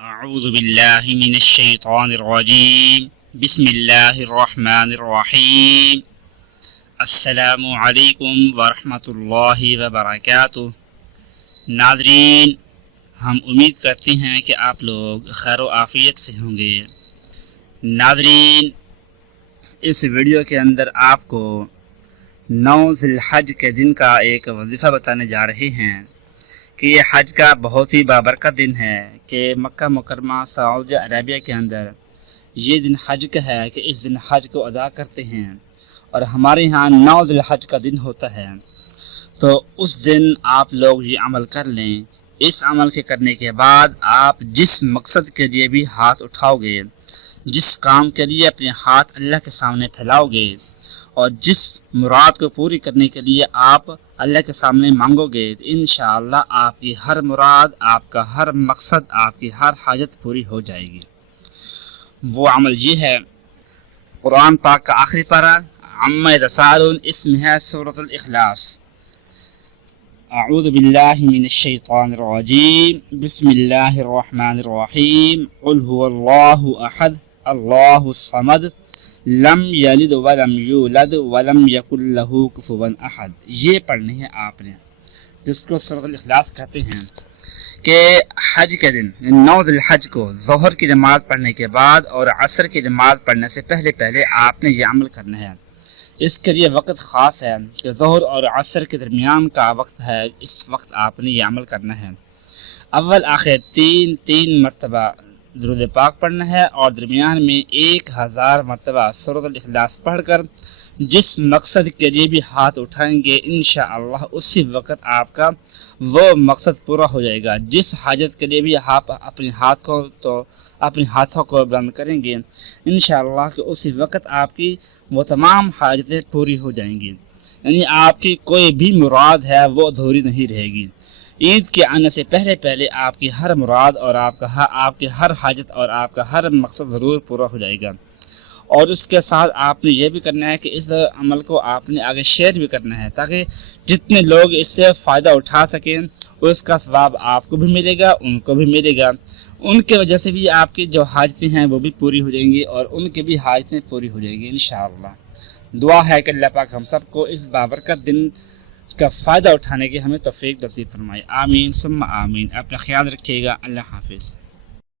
اعوذ باللہ من الشیطان الرجیم بسم اللہ الرحمن الرحیم السلام علیکم ورحمۃ اللہ وبرکاتہ ناظرین، ہم امید کرتے ہیں کہ آپ لوگ خیر و عافیت سے ہوں گے۔ ناظرین، اس ویڈیو کے اندر آپ کو نو ذی الحج کے دن کا ایک وظیفہ بتانے جا رہے ہیں۔ کہ یہ حج کا بہت ہی بابرکت دن ہے کہ مکہ مکرمہ سعودی عربیہ کے اندر یہ دن حج کا ہے کہ اس دن حج کو ادا کرتے ہیں اور ہمارے یہاں نو الحج کا دن ہوتا ہے۔ تو اس دن آپ لوگ یہ عمل کر لیں۔ اس عمل کے کرنے کے بعد آپ جس مقصد کے لیے بھی ہاتھ اٹھاؤ گے، جس کام کے لیے اپنے ہاتھ اللہ کے سامنے پھیلاؤ گے اور جس مراد کو پوری کرنے کے لیے آپ اللہ کے سامنے مانگو گے، تو انشاءاللہ آپ کی ہر مراد، آپ کا ہر مقصد، آپ کی ہر حاجت پوری ہو جائے گی۔ وہ عمل یہ ہے، قرآن پاک کا آخری پارہ عم رسال اسم ہے صورت الاخلاص اعوذ باللہ من الشیطان الرجیم۔ بسم اللہ الرحمن الرحیم۔ قل هو اللہ احد، اللہ الصمد۔ لم یلد ولم یولد ولم یق اللہ کفوا احد۔ یہ پڑھنی ہے آپ نے۔ جس کو سرد الاخلاص کہتے ہیں کہ حج کے دن یعنی نو الحج کو ظہر کی نماز پڑھنے کے بعد اور عصر کی نماز پڑھنے سے پہلے پہلے آپ نے یہ عمل کرنا ہے۔ اس کے لیے وقت خاص ہے کہ ظہر اور عصر کے درمیان کا وقت ہے، اس وقت آپ نے یہ عمل کرنا ہے۔ اول آخر، تین تین مرتبہ درود پاک پڑھنا ہے اور درمیان میں ایک ہزار مرتبہ سرد الاخلاص پڑھ کر جس مقصد کے لیے بھی ہاتھ اٹھائیں گے، انشاءاللہ اسی وقت آپ کا وہ مقصد پورا ہو جائے گا۔ جس حاجت کے لیے بھی آپ اپنے ہاتھ کو تو اپنے ہاتھوں کو بند کریں گے، انشاءاللہ کہ اسی وقت آپ کی وہ تمام حاجتیں پوری ہو جائیں گی۔ یعنی آپ کی کوئی بھی مراد ہے وہ ادھوری نہیں رہے گی۔ عید کے آنے سے پہلے پہلے آپ کی ہر مراد اور آپ کا آپ کی ہر حاجت اور آپ کا ہر مقصد ضرور پورا ہو جائے گا۔ اور اس کے ساتھ آپ نے یہ بھی کرنا ہے کہ اس عمل کو آپ نے آگے شیئر بھی کرنا ہے تاکہ جتنے لوگ اس سے فائدہ اٹھا سکیں، اس کا ثواب آپ کو بھی ملے گا، ان کو بھی ملے گا۔ ان کے وجہ سے بھی آپ کی جو حاجتیں ہیں وہ بھی پوری ہو جائیں گی اور ان کی بھی حاجتیں پوری ہو جائیں گی انشاءاللہ۔ دعا ہے کہ اللہ پاک ہم سب کو اس بابرکت دن کا فائدہ اٹھانے کی ہمیں توفیق نصیب فرمائے۔ آمین سم آمین۔ اپنا خیال رکھیے گا۔ اللہ حافظ۔